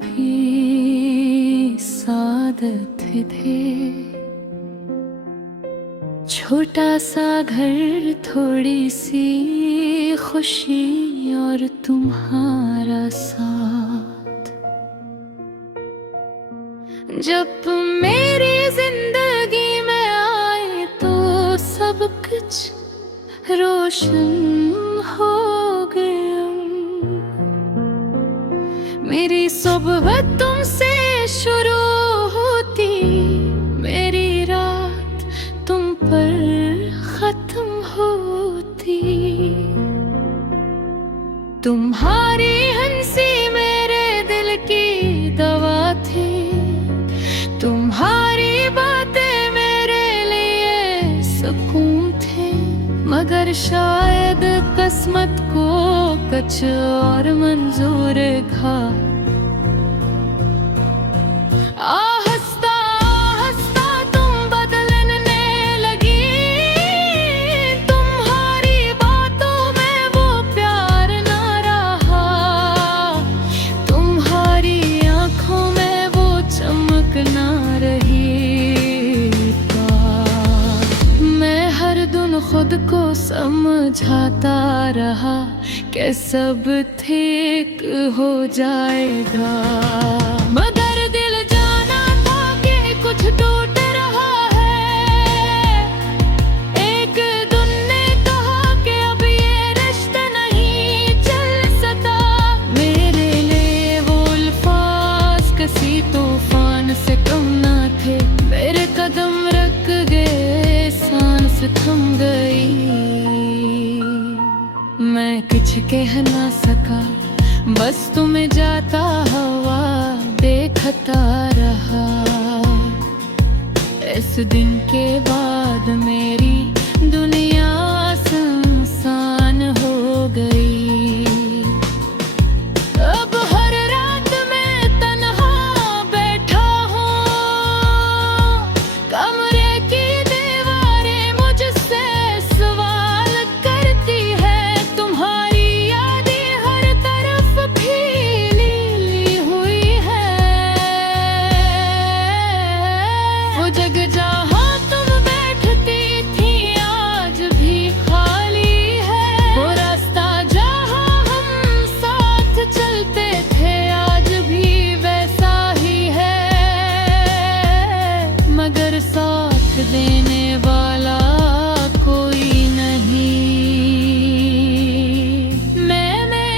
भी सादत थे। छोटा सा घर, थोड़ी सी खुशी और तुम्हारा साथ। जब मेरी जिंदगी में आए तो सब कुछ रोशन हो गया। मेरी सुबह तुमसे शुरू होती, मेरी रात तुम पर खत्म होती। तुम्हारी हंसी मेरे दिल की दवा थी, तुम्हारी बातें मेरे लिए सुकून थे। मगर शायद किस्मत को कुछ और मंजूर था। आहिस्ता आहिस्ता तुम बदलने लगी, तुम्हारी बातों में वो प्यार ना रहा, तुम्हारी आंखों में वो चमक ना रही। मैं हर दिन खुद को समझाता रहा कि सब ठीक हो जाएगा। मगर दिल जाना था कि कुछ टूट रहा है। एक दिन ने कहा कि अब ये रिश्ता नहीं चल सकता। मेरे लिए वो अल्फाज किसी तूफान से कम ना थे। मेरे कदम रख गए, सांस थम गई। मैं कुछ कह ना सका, बस तुम्हें जाता हुआ देखता रहा। इस दिन के बाद मेरी दुनिया सुनसान हो गई। अब हर रात मैं तन्हा बैठा हूँ, कमरे की दीवारें मुझसे सवाल करती है। तुम्हारी यादें हर तरफ फैली हुई है। वो जगह जहाँ तुम बैठती थी आज भी खाली है। वो रास्ता जहाँ हम साथ चलते थे आज भी वैसा ही है। मगर साथ देने वाला कोई नहीं। मैंने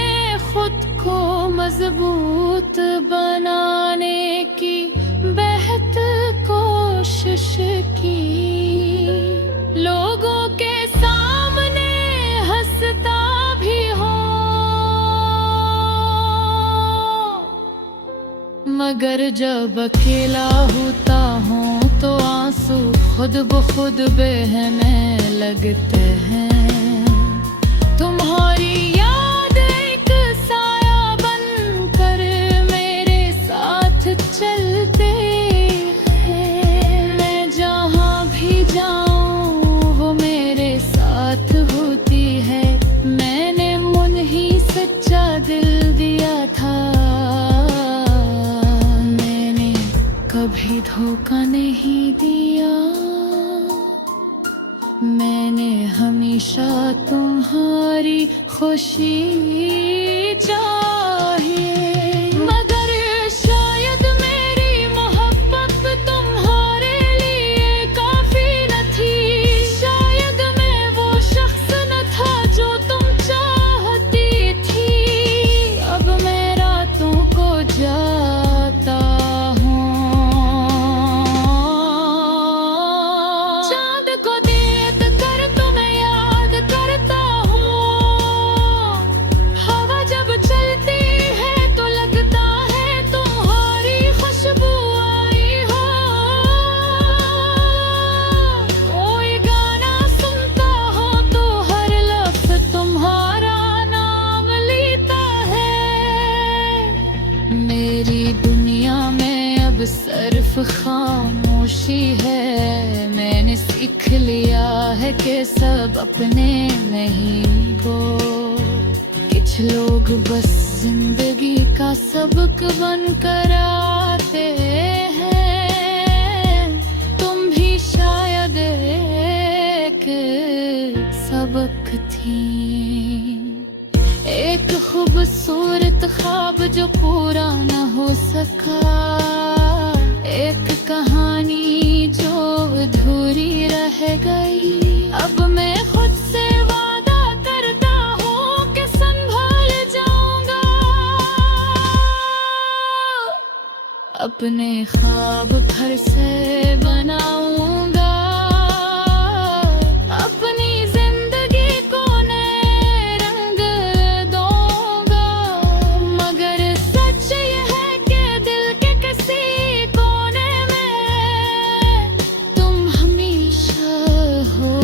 खुद को मजबूत बनाने की बेहद कोशिश की। लोगों के सामने हंसता भी हो, मगर जब अकेला होता हूँ तो आंसू खुद ब खुद बहने लगते हैं। तुम्हारी याद एक साया बनकर मेरे साथ चलते हैं। मैं जहाँ भी जाऊँ वो मेरे साथ होती है। मैंने मुन ही सच्चा दिल दिया था, मैंने कभी धोखा नहीं दिया। मैंने हमेशा तुम्हारी खुशी चाहिए। मगर शायद मेरी मोहब्बत तुम्हारे लिए काफी न थी। शायद मैं वो शख्स न था जो तुम चाहती थी। अब मैं रातों को जाता हूँ, चांद को देख कर तुम्हें याद करता हूँ। हवा जब चलती है तो लगता है तुम्हारी खुशबू आई हो। कोई गाना सुनता हो तो हर लफ्ज तुम्हारा नाम लेता है। मेरी दुनिया में अब सिर्फ खामोशी है। मैंने सीख लिया है कि सब अपने नहीं हो। कि कुछ लोग बस जिंदगी का सबक बन कर आते हैं, तुम भी शायद एक सबक थी। एक खूबसूरत ख्वाब जो पूरा न हो सका, एक कहानी जो अधूरी रह गई। अब मैं खुद से वादा करता हूँ कि संभल जाऊंगा, अपने ख्वाब फिर से बनाऊंगा, अपनी जिंदगी को नए रंग दूंगा। मगर सच ये है कि दिल के किसी कोने में तुम हमेशा हो।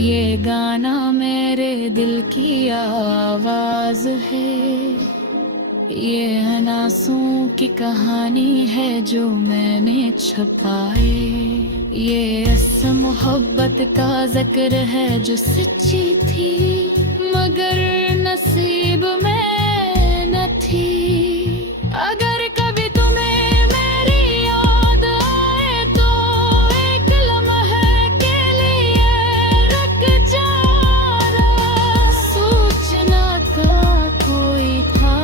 ये गाना मेरे दिल की आवाज है, ये अनासों की कहानी है जो मैंने छुपाए। ये इस मोहब्बत का जिक्र है जो सच्ची थी मगर नसीब में न थी। अगर कभी तुम्हें मेरी याद आए तो एक लम्हे के लिए रुक जाना। सूचना का कोई था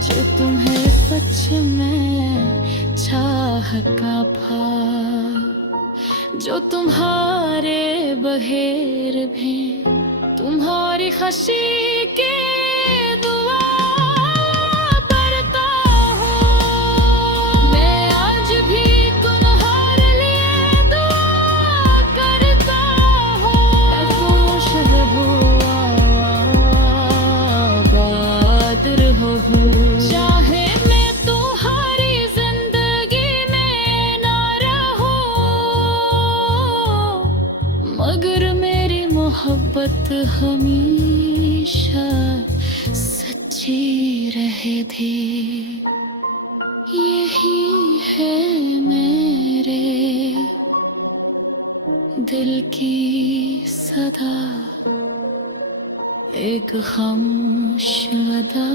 जो तुम्हें सच में चाह का था, जो तुम्हारे बगैर भी तुम्हारी खुशी की दुआ करता हूँ। मैं आज भी तुम्हारे लिए दुआ करता हूँ। खुश रहो आबाद रहो, चाहे मैं तुम्हारी जिंदगी में ना रहूं, मगर मेरी मोहब्बत हमेशा सच्ची रहे थी। यही है मेरे दिल की सदा, एक खामोश वदा।